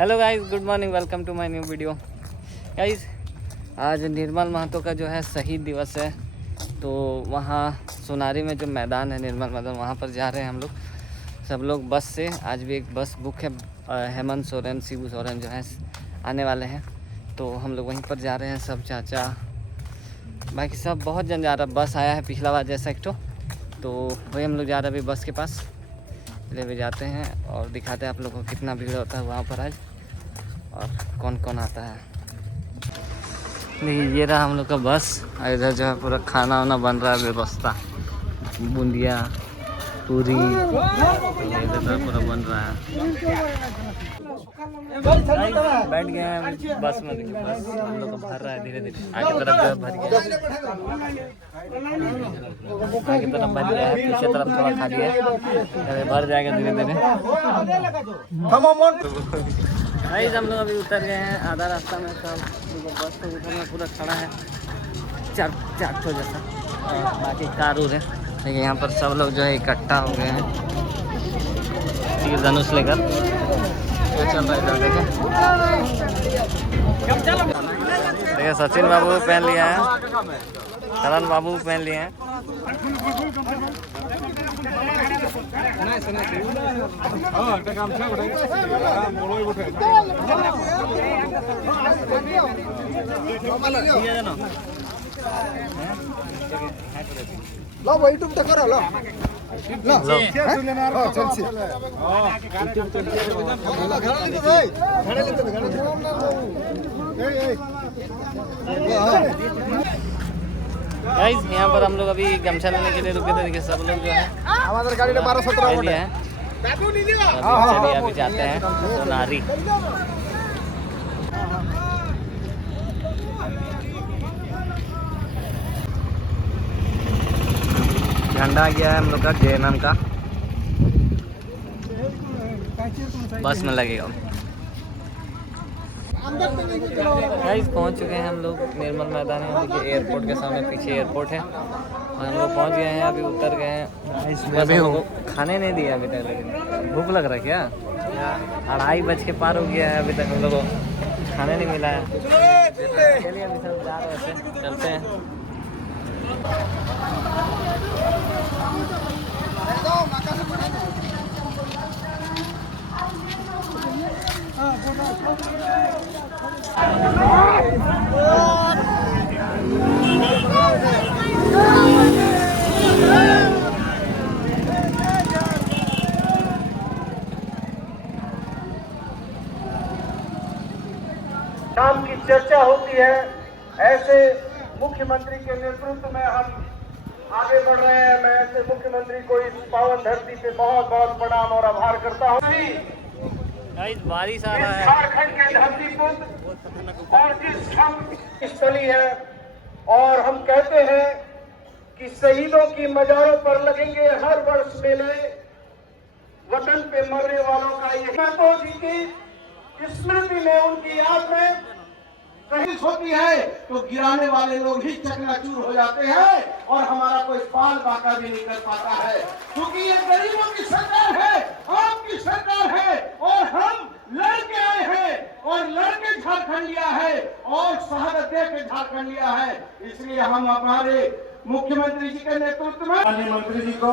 Hello guys, good morning, welcome to my new video. Guys, आज निर्मल महतो का जो है शहीद दिवस है, तो वहाँ सोनारी में जो मैदान है निर्मल मैदान, वहाँ पर जा रहे हैं हम लोग सब लोग बस से। आज भी एक बस बुक है, हेमंत सोरेन, शिबू सोरेन जो है आने वाले हैं, तो हम लोग वहीं पर जा रहे हैं। सब चाचा बाकी सब बहुत जन जा रहा है। बस आया है पिछला बार जैसा एक तो वही हम लोग जा रहे हैं अभी बस के पास। ले भी जाते हैं और दिखाते हैं आप लोगों को कितना भीड़ होता है वहाँ पर आज और कौन कौन आता है। देखिए, ये रहा हम लोग का बस और इधर जो है पूरा खाना वाना बन रहा है, व्यवस्था बूंदिया पूरी इधर पूरा बन रहा है। बैठ गए हैं अभी बस में। देखिए बस हम लोग को भर रहा है धीरे धीरे, आगे तरफ जो भर गया, आगे तरफ भर गया है, पीछे तरफ थोड़ा खाली है, भर जाएगा धीरे धीरे। गाइस, हम लोग अभी उतर गए हैं आधा रास्ता में। सब बस तो ऊपर में पूरा खड़ा है, चार ठो जैसा, और बाकी कार उर है। देखिए यहाँ पर सब लोग जो है इकट्ठा हो गए हैं तीर धनुष लेकर। ये चल रहा है इधर, देखिए सचिन बाबू पहन लिया है, करण बाबू पहन लिए हैं। लो वो यूट्यूब तक करो लो गाइस, यहाँ पर हम लोग अभी गमछा लेने के लिए रुके थे। देखिए सब लोग जो है हमारे गाड़ी में 12-17 लिया है। चलिए अभी जाते हैं सोनारी। झंडा आ गया है हम लोग का जेएनएम का, बस में लगेगा। गाइस, पहुंच चुके हैं हम लोग निर्मल मैदान में। देखिए एयरपोर्ट के सामने पीछे एयरपोर्ट है और हम लोग पहुंच गए हैं, अभी उतर गए हैं। बस हम लोग को खाने नहीं दिया अभी तक, लेकिन भूख लग रहा है क्या? 2:30 बज के पार हो गया है, अभी तक हम लोग को खाने नहीं मिला है। चलिए अभी सब जा रहे हैं, चलते हैं। काम की चर्चा होती है, ऐसे मुख्यमंत्री के नेतृत्व में हम आगे बढ़ रहे हैं। मैं ऐसे मुख्यमंत्री को इस पावन धरती पे बहुत बहुत प्रणाम और आभार करता हूँ। बारिश आ रहा है। झारखंड के धरती पुत्र और जिस हम स्थली है, और हम कहते हैं कि शहीदों की मजारों पर लगेंगे हर वर्ष मेले, वतन पे मरने वालों का ये महतो जी की स्मृति में, उनकी याद में कहीं होती है तो गिराने वाले लोग ही चकनाचूर हो जाते हैं और हमारा कोई पाल बाका भी नहीं कर पाता है, क्योंकि ये गरीबों की सरकार है, आपकी सरकार है, और हम लड़के आए हैं और लड़के झारखंड लिया है और शहादत दे के झारखंड लिया है। इसलिए हम हमारे मुख्यमंत्री जी के नेतृत्व में माननीय मंत्री जी को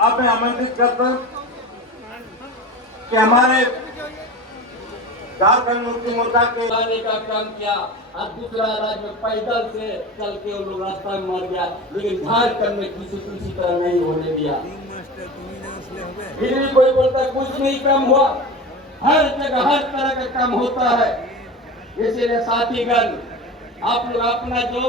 अब मैं आमंत्रित करता हूं कि हमारे झारखंड मुक्ति मोर्चा के लाने का काम किया, और दूसरा राज्य में पैदल से चल के वो लोग रास्ता में मर गया, लेकिन झारखंड में किसी तरह नहीं होने दिया। फिर भी कोई बोलता कुछ नहीं काम हुआ, हर जगह हर तरह का काम होता है। इसीलिए साथीगण, आप लोग अपना जो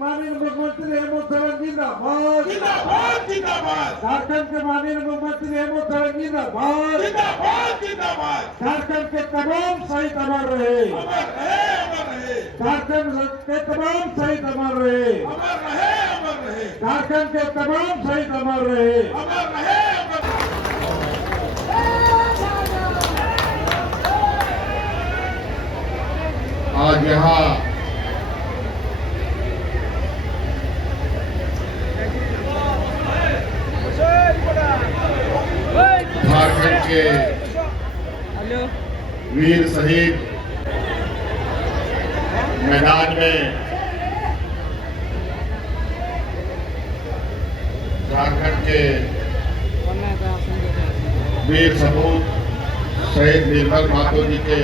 माननीय मुख्यमंत्री हेमंत सोरेन जिंदाबाद, जिंदाबाद जिंदाबाद, झारखंड के माननीय मुख्यमंत्री हेमंत सोरेन जिंदाबाद, जिंदाबाद जिंदाबाद, झारखंड के तमाम शहीद अमर रहे, अमर रहे, झारखंड के तमाम शहीद अमर रहे, अमर रहे, झारखंड के तमाम शहीद अमर रहे। अमर रहे। आज यहाँ झारखंड के वीर शहीद मैदान में झारखंड के वीर सपूत शहीद निर्मल महतो जी के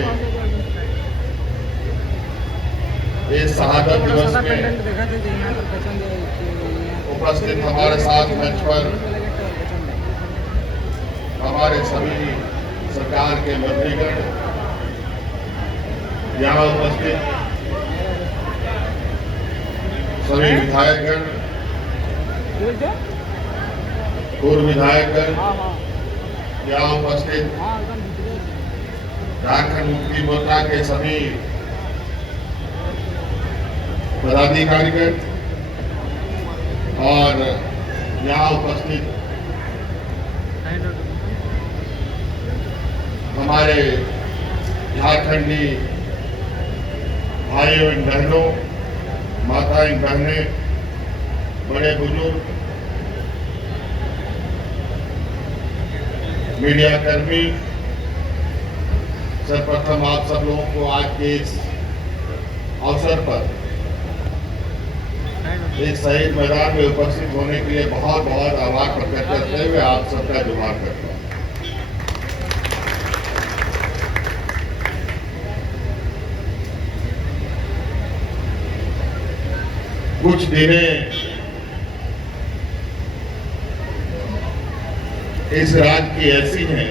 इस शहादत दिवस में उपस्थित हमारे साथ मंच पर हमारे सभी सरकार के मंत्रीगण, यहाँ उपस्थित सभी विधायकगण, पूर्व विधायकगण, यहाँ उपस्थित झारखंड मुक्ति मोर्चा के सभी पदाधिकारीगण और यहाँ उपस्थित हमारे झारखंडी भाइयों एवं बहनों, माताएं बहनें, बड़े बुजुर्ग, मीडिया कर्मी, सर्वप्रथम आप सब लोगों को आज के इस अवसर पर इस शहीद मैदान में उपस्थित होने के लिए बहुत बहुत आभार प्रकट करते हुए आप सबका जोहार करता हूँ। कुछ दिनें इस राज्य की ऐसी हैं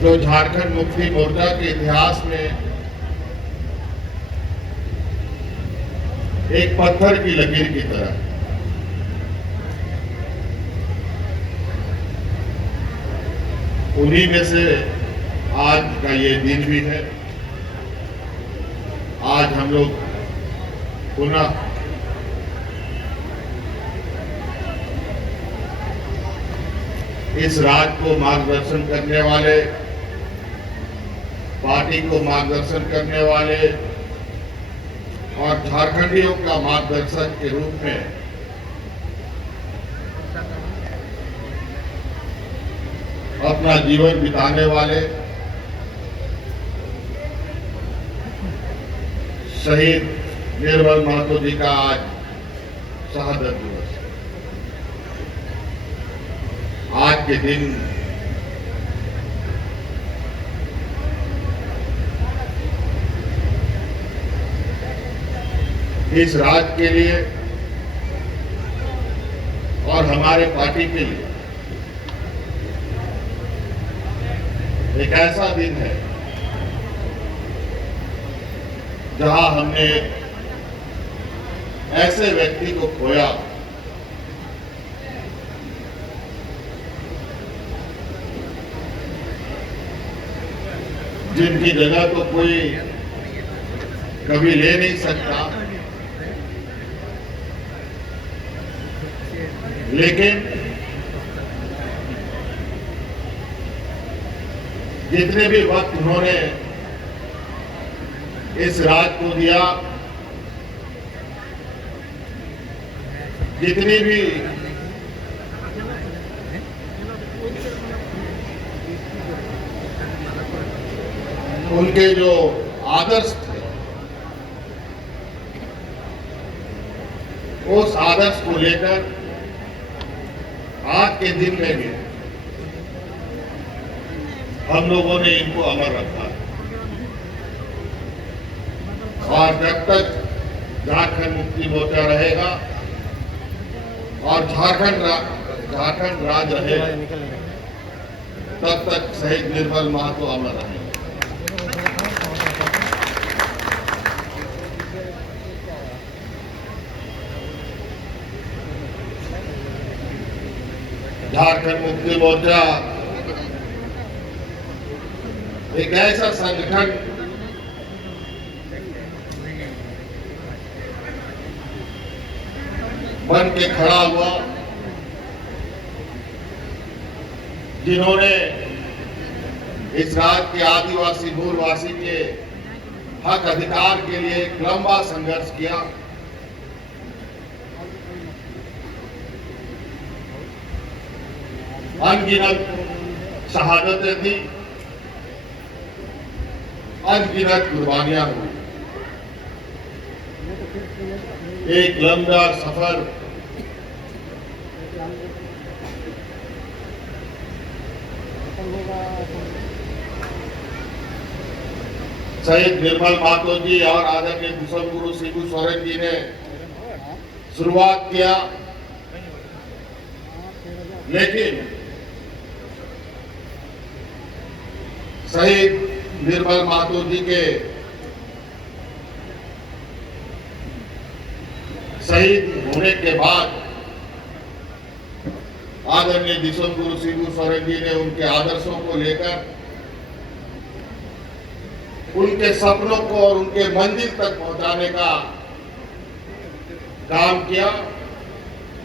जो झारखंड मुक्ति मोर्चा के इतिहास में एक पत्थर की लकीर की तरह, उन्हीं में से आज का ये दिन भी है। आज हम लोग पुनः इस राज्य को मार्गदर्शन करने वाले, पार्टी को मार्गदर्शन करने वाले और झारखंडियों का मार्गदर्शक के रूप में अपना जीवन बिताने वाले शहीद निर्मल महतो जी का आज शहादत दिवस है। आज के दिन इस राज्य के लिए और हमारे पार्टी के लिए एक ऐसा दिन है जहां हमने ऐसे व्यक्ति को खोया जिनकी जगह तो कोई कभी ले नहीं सकता, लेकिन जितने भी वक्त उन्होंने इस राज्य को दिया, जितनी भी उनके जो आदर्श थे, उस आदर्श को लेकर आज के दिन में भी हम लोगों ने इनको अमर रखा है। और जब तक झारखंड मुक्ति मोर्चा रहेगा और झारखंड राज रहेगा, तब तक शहीद निर्मल महतो अमर रहेगा। झारखंड मुक्ति मोर्चा एक ऐसा संगठन बन के खड़ा हुआ जिन्होंने इस राज्य के आदिवासी मूलवासी के हक अधिकार के लिए एक लंबा संघर्ष किया। अनगिनत शहादतें दी, अनगिनत कुर्बानियां हुई। एक लंबा सफर शहीद निर्मल महतो जी और आदरणीय विश्व गुरु शिबू सोरेन जी ने शुरुआत किया, लेकिन शहीद निर्मल महतो जी के शहीद होने के बाद आदरणीय विश्व गुरु शिबू सोरेन जी ने उनके आदर्शों को लेकर उनके सपनों को और उनके मंजिल तक पहुंचाने का काम किया,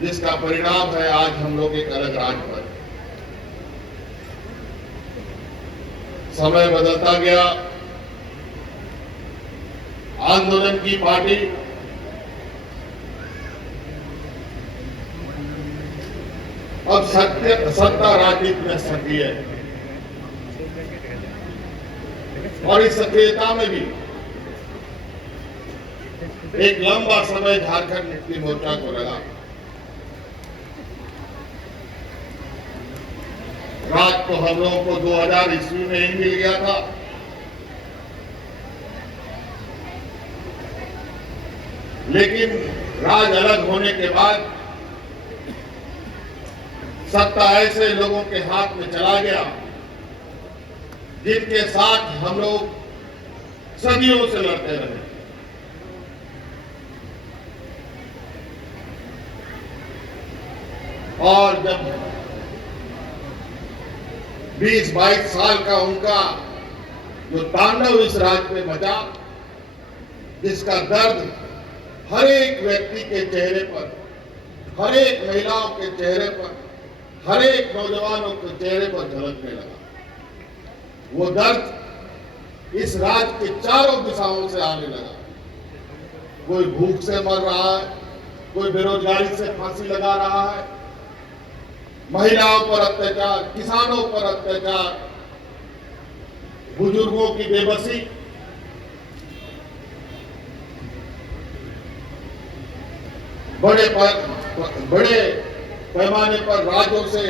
जिसका परिणाम है आज हम लोग एक अलग राज पर। समय बदलता गया, आंदोलन की पार्टी अब सत्ता राजनीति में सक्रिय है और इस सक्रियता में भी एक लंबा समय झारखंड मुक्ति मोर्चा को लगा। राज तो हम लोगों को 2000 ईस्वी में ही मिल गया था, लेकिन राज अलग होने के बाद सत्ता ऐसे लोगों के हाथ में चला गया जिनके साथ हम लोग सदियों से लड़ते रहे। और जब 20-22 साल का उनका जो तांडव इस राज्य में मचा, जिसका दर्द हर एक व्यक्ति के चेहरे पर, हर एक महिलाओं के चेहरे पर, हर एक नौजवानों के चेहरे पर झलकने लगा, वो दर्द इस राज्य के चारों दिशाओं से आने लगा। कोई भूख से मर रहा है, कोई बेरोजगारी से फांसी लगा रहा है, महिलाओं पर अत्याचार, किसानों पर अत्याचार, बुजुर्गों की बेबसी, बड़े पैमाने पर राज्यों से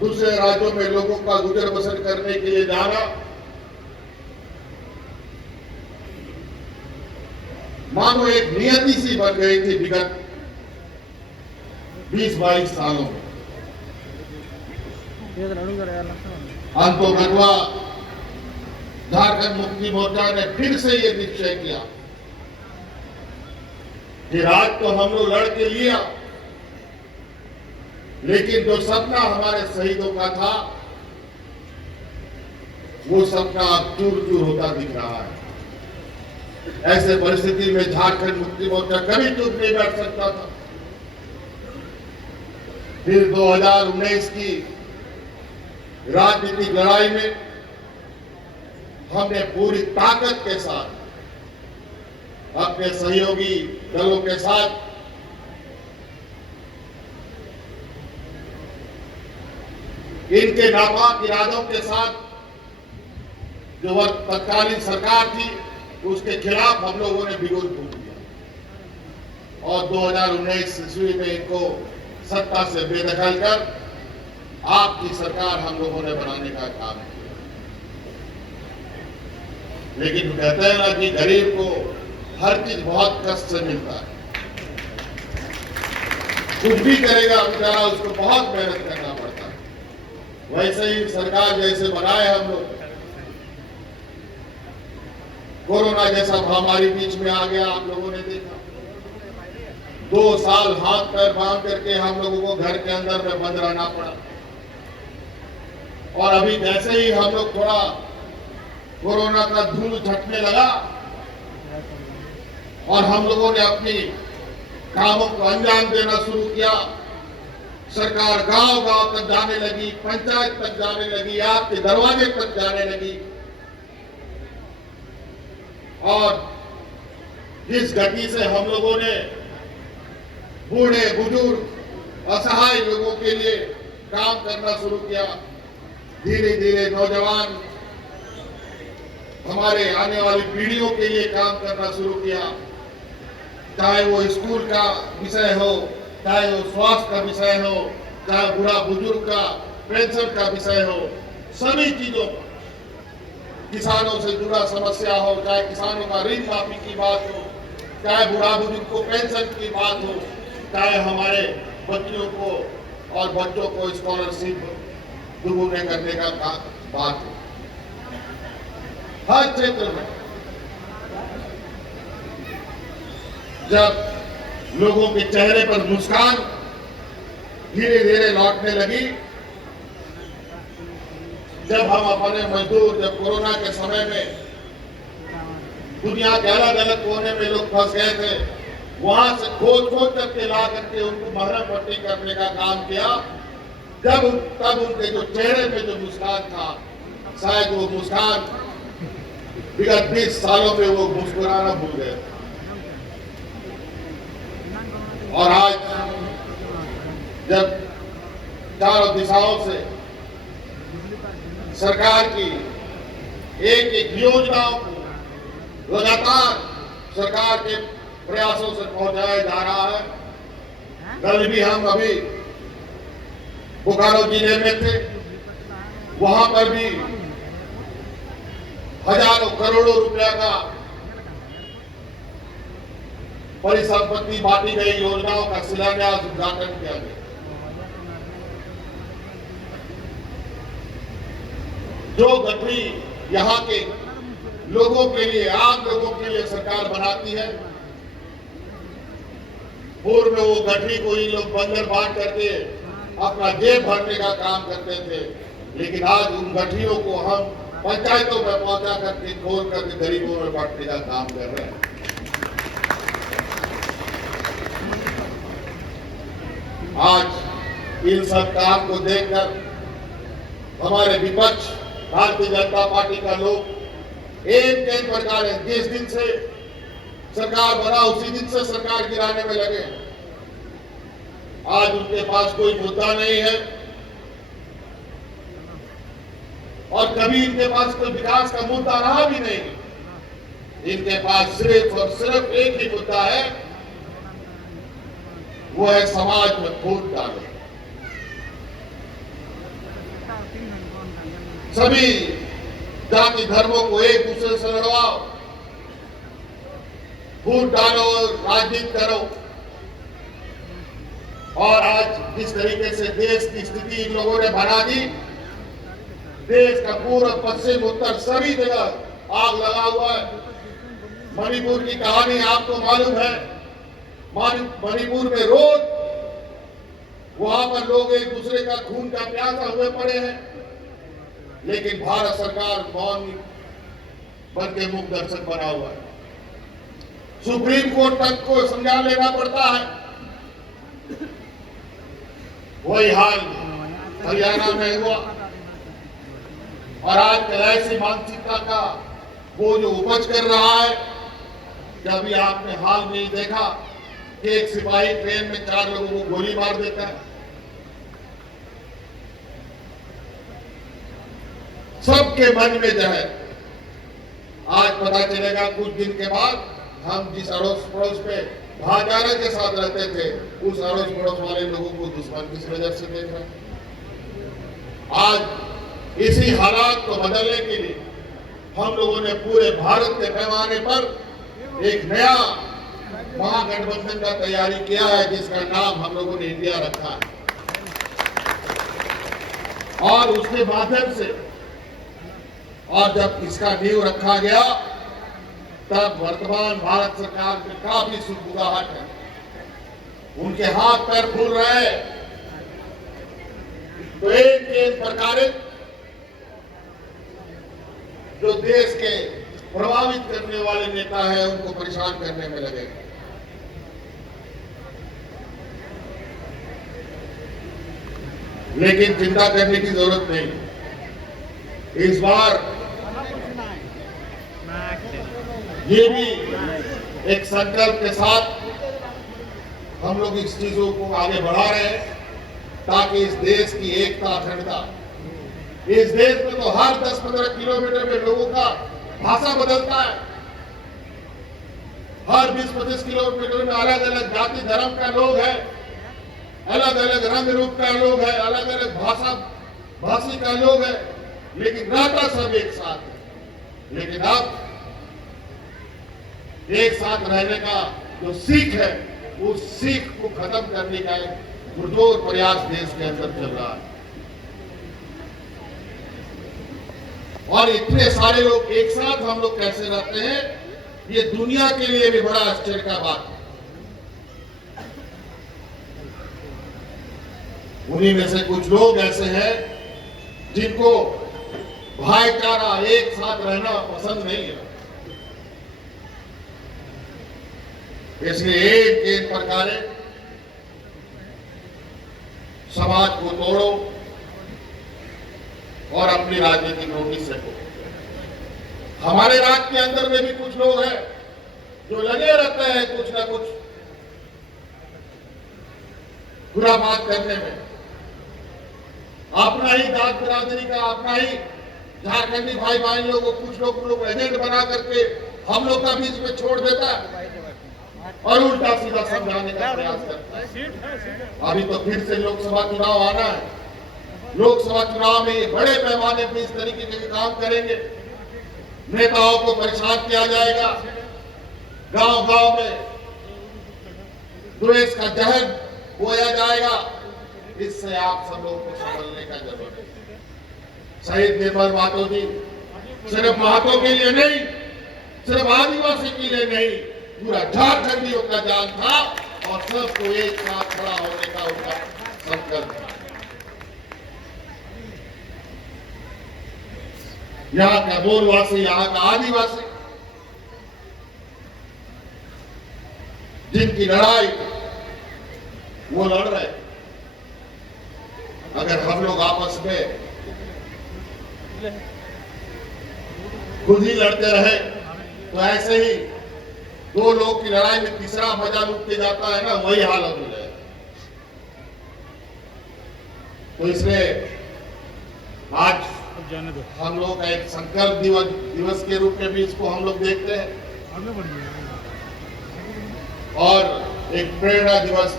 दूसरे राज्यों में लोगों का गुजर बसर करने के लिए जाना, मानो एक नियति सी बन गई थी विगत 20-22 सालों में। अंतोगत्वा झारखंड मुक्ति मोर्चा ने फिर से ये निश्चय किया कि राज तो हम लोग लड़ के लिया, लेकिन जो सपना हमारे शहीदों का था, वो सपना अब चूर चूर होता दिख रहा है। ऐसे परिस्थिति में झारखंड मुक्ति मोर्चा कभी चुप नहीं बैठ सकता था। फिर 2019 की राजनीतिक लड़ाई में हमने पूरी ताकत के साथ अपने सहयोगी दलों के साथ इनके नापाक इरादों के साथ जो वह तत्कालीन सरकार थी, उसके खिलाफ हम लोगों ने विरोध फूंक दिया और 2019 ईस्वी में इनको सत्ता से बेदखल कर आपकी सरकार हम लोगों ने बनाने का काम किया। लेकिन कहते हैं ना कि गरीब को हर चीज बहुत कष्ट से मिलता है, कुछ भी करेगा बेचारा उसको बहुत मेहनत करना पड़ता है। वैसे ही सरकार जैसे बनाए हम लोग, कोरोना जैसा महामारी बीच में आ गया, आप लोगों ने देखा 2 साल हाथ पैर बांध करके हम लोगों को घर के अंदर में बंद रहना पड़ा। और अभी जैसे ही हम लोग थोड़ा कोरोना का धूल झटने लगा और हम लोगों ने अपनी कामों को अंजाम देना शुरू किया, सरकार गांव-गांव तक जाने लगी, पंचायत तक जाने लगी, आपके दरवाजे तक जाने लगी। और जिस गति से हम लोगों ने बूढ़े बुजुर्ग असहाय लोगों के लिए काम करना शुरू किया, धीरे धीरे नौजवान हमारे आने वाली पीढ़ियों के लिए काम करना शुरू किया, चाहे वो स्कूल का विषय हो, चाहे वो स्वास्थ्य का विषय हो, चाहे बूढ़ा बुजुर्ग का पेंशन का विषय हो, सभी चीजों पर किसानों से जुड़ा समस्या हो, चाहे किसानों का ऋण माफी की बात हो, चाहे बूढ़ा बुजुर्ग को पेंशन की बात हो, चाहे हमारे बच्चियों को और बच्चों को स्कॉलरशिप दुगुने करने का बात हो, हर क्षेत्र में जब लोगों के चेहरे पर मुस्कान धीरे धीरे लौटने लगी, जब हम अपने मजदूर, जब कोरोना के समय में दुनिया के अलग अलग कोने में लोग फंस गए थे, वहां से खोज करके ला करके उनको मरहम पट्टी करने का काम किया, तब उनके जो चेहरे पे जो मुस्कान था, शायद वो मुस्कान विगत 20 सालों में वो मुस्कुराना भूल गए। और आज जब चारों दिशाओं से सरकार की एक एक योजनाओं को लगातार सरकार के प्रयासों से पहुंचाया जा रहा है। कल भी हम अभी बोकारो जिले में थे, वहां पर भी हजारों करोड़ों रुपया का परिसंपत्ति बांटी गई योजनाओं का शिलान्यास उद्घाटन किया गया। जो गठरी यहाँ के लोगों के लिए, आम लोगों के लिए सरकार बनाती है, पूर्व में वो गठरी को ये लोग बंदर बांट करके अपना जेब भरने का काम करते थे, लेकिन आज उन गठरियों को हम पंचायतों में पहुंचा करके खोल करके गरीबों में बांटने का काम कर रहे हैं। आज इन सब काम को देखकर हमारे विपक्ष, भारतीय जनता पार्टी का लोग एक प्रकार है, जिस दिन से सरकार बना उसी दिन से सरकार गिराने में लगे। आज उनके पास कोई मुद्दा नहीं है और कभी इनके पास कोई विकास का मुद्दा रहा भी नहीं। इनके पास सिर्फ और सिर्फ एक ही मुद्दा है, वो है समाज में फूट डालो। सभी जाति धर्मों को एक दूसरे से लड़वाओ, फूट डालो, राजनीति करो। और आज जिस तरीके से देश की स्थिति इन लोगों ने बना दी, देश का पूरा पश्चिम उत्तर सभी जगह आग लगा हुआ है। मणिपुर की कहानी आपको मालूम है, मणिपुर में रोज वहां पर लोग एक दूसरे का खून का प्यासा हुए पड़े हैं, लेकिन भारत सरकार मौन बन के मुख दर्शक बना हुआ है। सुप्रीम कोर्ट तक को संज्ञान लेना पड़ता है। वही हाल हरियाणा में हुआ और आज ऐसी मानसिकता का वो जो उपज कर रहा है कि अभी आपने हाल में ही देखा कि एक सिपाही ट्रेन में 4 लोगों को गोली मार देता है। सबके मन में जो है, आज पता चलेगा कुछ दिन के बाद हम जिस अड़ोस पड़ोस पे भाईचारे के साथ रहते थे, उस अड़ोस पड़ोस वाले लोगों को दुश्मन किस नजर से देख रहे हैं। आज इसी हालात को बदलने के लिए हम लोगों ने पूरे भारत के पैमाने पर एक नया महागठबंधन का तैयारी किया है, जिसका नाम हम लोगों ने इंडिया रखा है। और उसके माध्यम से और जब इसका नींव रखा गया, तब वर्तमान भारत सरकार में काफी सुगबुगाहट है, उनके हाथ पैर फूल रहे हैं। तो एक प्रकार जो देश के प्रभावित करने वाले नेता हैं, उनको परेशान करने में लगे। लेकिन चिंता करने की जरूरत नहीं। इस बार ये भी एक संकल्प के साथ हम लोग इस चीजों को आगे बढ़ा रहे हैं, ताकि इस देश की एकता, अखंडता इस देश में तो हर 10-15 किलोमीटर में लोगों का भाषा बदलता है। हर 20-25 किलोमीटर में अलग अलग जाति धर्म का लोग है, अलग अलग रंग रूप का लोग है, अलग अलग भाषी का लोग है, लेकिन रहता सब एक साथ है। लेकिन अब एक साथ रहने का जो सीख है, उस सीख को खत्म करने का एक पुरजोर प्रयास देश के अंदर चल रहा है। और इतने सारे लोग एक साथ हम लोग कैसे रहते हैं, ये दुनिया के लिए भी बड़ा आश्चर्य का बात है। उन्हीं में से कुछ लोग ऐसे हैं जिनको भाईचारा एक साथ रहना पसंद नहीं है, इसलिए एक प्रकार समाज को तोड़ो और अपनी राजनीतिक रोटी सेको। हमारे राज्य के अंदर में भी कुछ लोग हैं जो लगे रहते हैं कुछ ना कुछ बुरा बात करने में। अपना ही जात बिरादरी का, अपना ही झारखंडी भाई भाइयों को कुछ लोग एजेंट बना करके हम लोग का बीच में छोड़ देता है और उल्टा सीधा समझाने का प्रयास करता है। अभी तो फिर से लोकसभा चुनाव आना है। लोकसभा चुनाव में बड़े पैमाने पर इस तरीके के काम करेंगे। नेताओं को परेशान किया जाएगा, गांव गांव में द्वेष का जहर बोया जाएगा। इससे आप सब लोगों को संभलने का जरूरत है। शहीद निर्मल महतो जी सिर्फ महतो के लिए नहीं, सिर्फ आदिवासी के लिए नहीं, पूरा झारखंडियों का जान था और सबको एक साथ खड़ा होने का उनका संकल्प था। यहाँ का मूलवासी, यहाँ का आदिवासी, जिनकी लड़ाई वो लड़ रहे, अगर हम लोग आपस में खुद ही लड़ते रहे तो ऐसे ही दो लोग की लड़ाई में तीसरा मजा लूट के जाता है ना, वही हालत हो जाए। तो इसलिए आज हम लोग का एक संकल्प दिवस के रूप में भी इसको हम लोग देखते हैं और एक प्रेरणा दिवस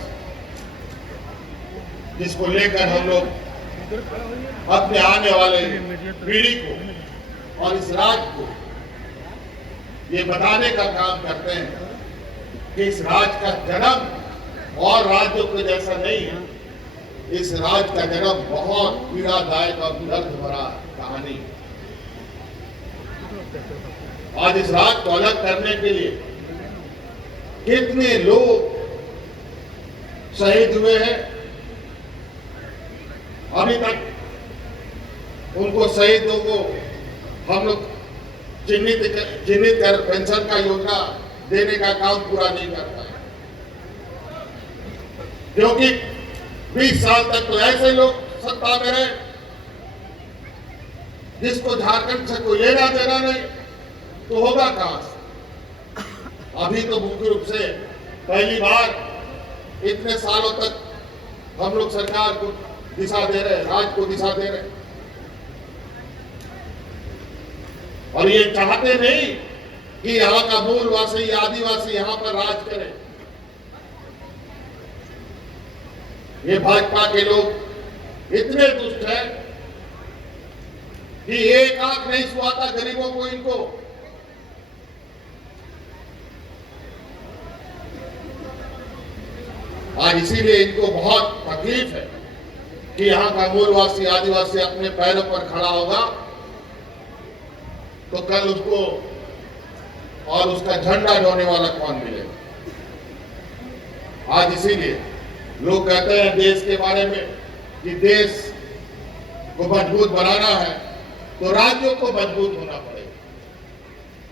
जिसको लेकर हम लोग अपने आने वाले पीढ़ी को और इस राज्य को ये बताने का काम करते हैं कि इस राज्य का जन्म और राज्यों के जैसा नहीं है। इस राज्य का जन्म बहुत पीड़ादायक और दर्द भरा कहानी। आज इस राज्य को अलग करने के लिए कितने लोग शहीद हुए हैं। अभी तक उनको शहीदों को हम लोग चिन्हित कर पेंशन का योजना देने का काम पूरा नहीं कर पाए, क्योंकि 20 साल तक तो ऐसे लोग सत्ता में रहे जिसको झारखंड से कोई लेना देना नहीं, तो होगा कहां से। अभी तो मुख्य रूप से पहली बार इतने सालों तक हम लोग सरकार को दिशा दे रहे, राज्य को दिशा दे रहे, और ये चाहते नहीं कि यहाँ का मूलवासी आदिवासी यहाँ पर राज करे। ये भाजपा के लोग इतने दुष्ट हैं कि एक आंख नहीं सुहाता गरीबों को इनको। आज इसीलिए इनको बहुत तकलीफ है कि यहाँ का मूलवासी आदिवासी अपने पैरों पर खड़ा होगा तो कल उसको और उसका झंडा ढोने वाला कौन मिलेगा। आज इसीलिए लोग कहते हैं देश के बारे में कि देश को मजबूत बनाना है तो राज्यों को मजबूत होना पड़ेगा,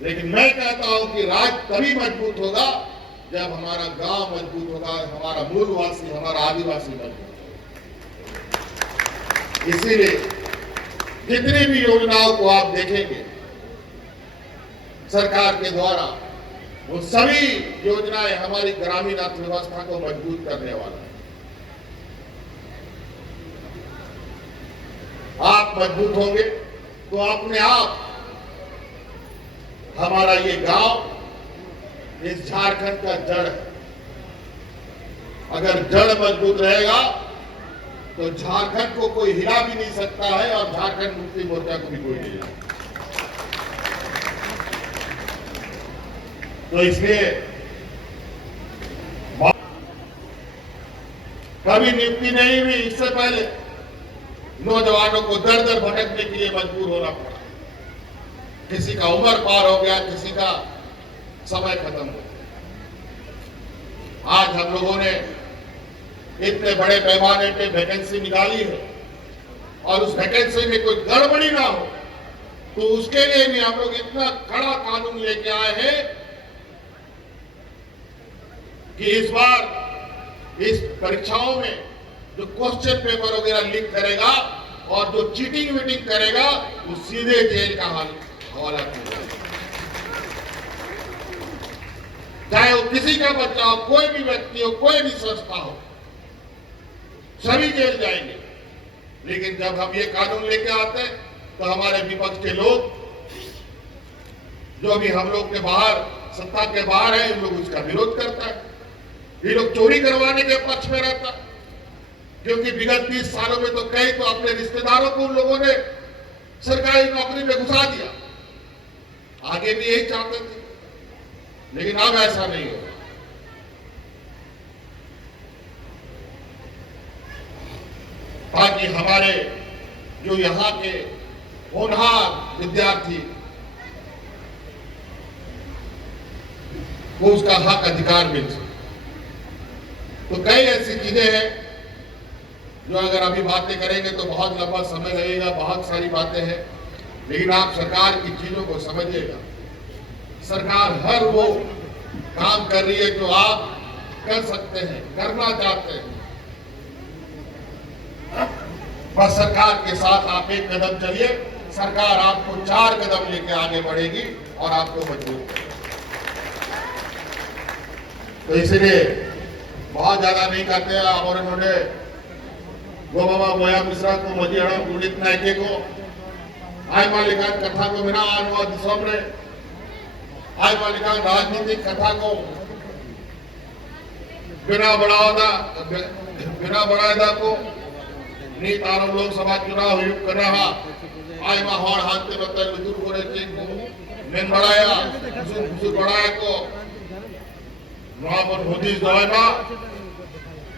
लेकिन मैं कहता हूं कि राज्य तभी मजबूत होगा जब हमारा गांव मजबूत होगा, हमारा मूलवासी, हमारा आदिवासी मजबूत होगा। इसीलिए जितनी भी योजनाओं को आप देखेंगे सरकार के द्वारा, वो सभी योजनाएं हमारी ग्रामीण अर्थव्यवस्था को मजबूत करने वाला है। आप आप मजबूत होंगे तो अपने आप हमारा ये गांव इस झारखंड का जड़ है। अगर जड़ मजबूत रहेगा तो झारखंड को कोई हिला भी नहीं सकता है और झारखंड मुक्ति मोर्चा को भी कोई नहीं हिला। तो इसलिए कभी नियुक्ति नहीं हुई, इससे पहले नौजवानों को दर दर भटकने के लिए मजबूर होना पड़ा। किसी का उम्र पार हो गया, किसी का समय खत्म हो गया। आज हम लोगों ने इतने बड़े पैमाने पे वैकेंसी निकाली है और उस वैकेंसी में कोई गड़बड़ी ना हो, तो उसके लिए भी हम लोग इतना कड़ा कानून लेके आए हैं कि इस बार इस परीक्षाओं में जो क्वेश्चन पेपर वगैरह लीक करेगा और जो चीटिंग वीटिंग करेगा वो सीधे जेल का हवाला किया जाएगा। चाहे वो किसी का बच्चा हो, कोई भी व्यक्ति हो, कोई भी संस्था हो, सभी जेल जाएंगे। लेकिन जब हम ये कानून लेके आते हैं तो हमारे विपक्ष के लोग जो भी हम लोग के बाहर सत्ता के बाहर है, इन लोग उसका विरोध करता है। ये लोग चोरी करवाने के पक्ष में रहता है, क्योंकि विगत 30 सालों में तो कई तो अपने रिश्तेदारों को उन लोगों ने सरकारी नौकरी में घुसा दिया। आगे भी यही चाहते थे, लेकिन अब ऐसा नहीं होगा। ताकि हमारे जो यहाँ के होनहार विद्यार्थी को उसका हक अधिकार मिल सके। तो कई ऐसी चीजें हैं जो अगर अभी बातें करेंगे तो बहुत लंबा समय लगेगा, बहुत सारी बातें हैं, लेकिन आप सरकार की चीजों को समझिएगा। सरकार हर वो काम कर रही है जो आप कर सकते हैं, करना चाहते हैं। बस सरकार के साथ आप एक कदम चलिए, सरकार आपको 4 कदम लेके आगे बढ़ेगी और आपको मजबूत करेगी। तो इसलिए बहुत ज्यादा नहीं करते हैं। और इन्होंने गोबाबा बोया मिश्रा को मजियाड़ा गुणित नायके को आय मालिकान कथा को बिना आनुआ दिसोम रे आय मालिकान राजनीतिक कथा को बिना बढ़ावा को नीत आरोप लोकसभा चुनाव हुई कर रहा आय मा हर हाथ के बता मजदूर करे चेक को मेन बढ़ाया खुशी बढ़ाया को नवा पर मोदी जोएना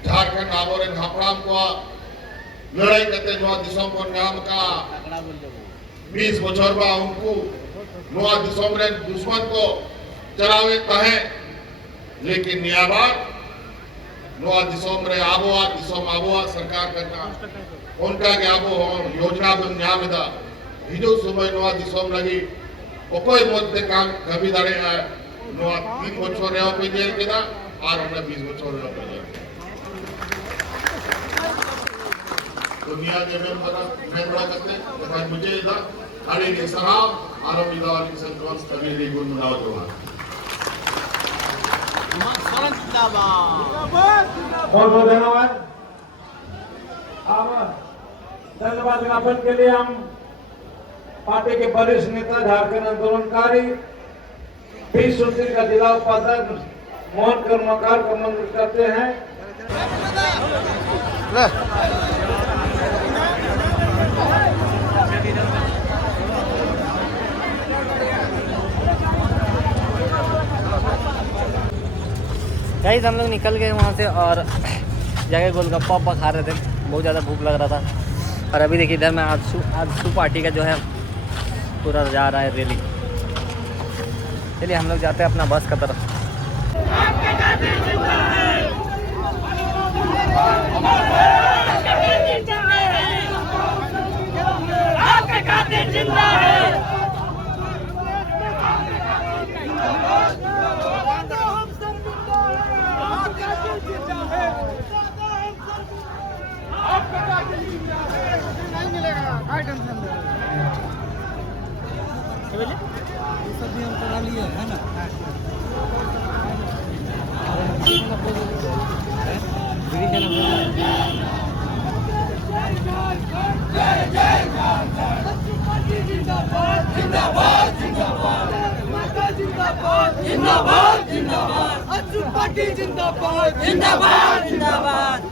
झारखंड आबोरे हापड़ाम को लड़ाई करते जो दिसोम को नाम का 20 बछर बा उनको नवा दिसोम रे दुश्मन को चलावे कहे, लेकिन नियाबार नवा दिसोम रे आबोआ दिसोम आबोआ सरकार करना उनका के आबो योजना बन न्याम दा हिजो समय नवा दिसोम लगी ओकोई मोते काम कभी दाड़े नवा 3 बछर रे पे जेल केदा और हमने 20 बछर रे पे जेल दुनिया के मेंबरा करते तो मुझे इधर अरे के सलाम आरो विदावली संतोष कबीरी गुणगाव जवान बहुत बहुत धन्यवाद। धन्यवाद ज्ञापन के लिए हम पार्टी के वरिष्ठ नेता झारखंड आंदोलनकारी पी सुशील का जिला उपाध्यक्ष मोहन कर्मकार को मंजूर करते हैं। गाइस हम लोग निकल गए वहाँ से और जाके गोलगप्पा वप्पा खा रहे थे, बहुत ज़्यादा भूख लग रहा था। और अभी देखिए इधर में आजसू पार्टी का जो है पूरा जा रहा है रैली। चलिए हम लोग जाते हैं अपना बस का तरफ। जय जय पार्टी जिंदाबाद जिंदाबाद जिंदाबाद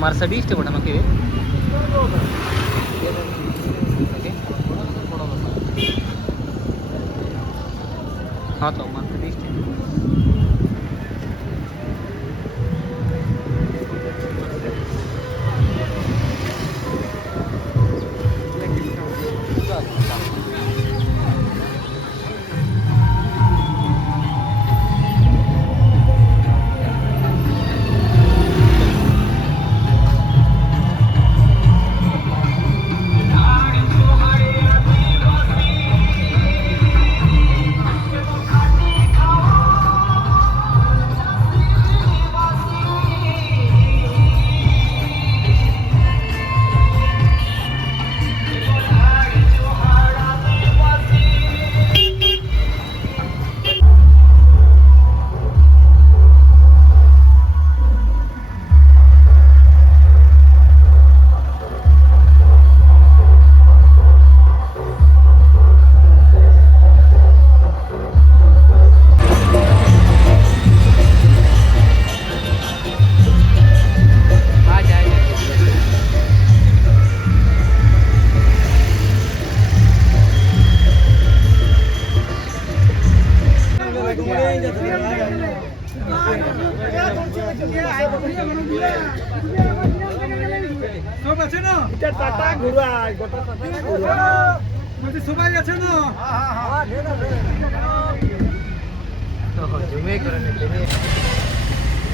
मर्सिडीज टे बड़ा नोकी हाँ तो मर्सिडीज टे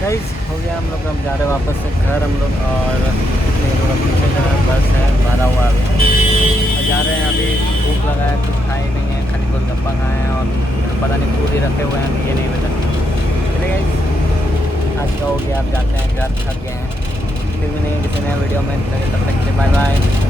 गाइस हो गया हम लोग, हम जा रहे हैं वापस से घर हम लोग। और पीछे जो है बस है भरा हुआ अभी, और जा रहे हैं। अभी भूख लगा है, कुछ खाए नहीं है, खाली गोलगप्पा खाए हैं और पता नहीं पूरी रखे हुए हैं, ये नहीं बता। चलिए गाइस आज का हो गया, आप जाते हैं घर, थक गए हैं। फिर भी नहीं किसी नए वीडियो में, तब तक के बाय बाय।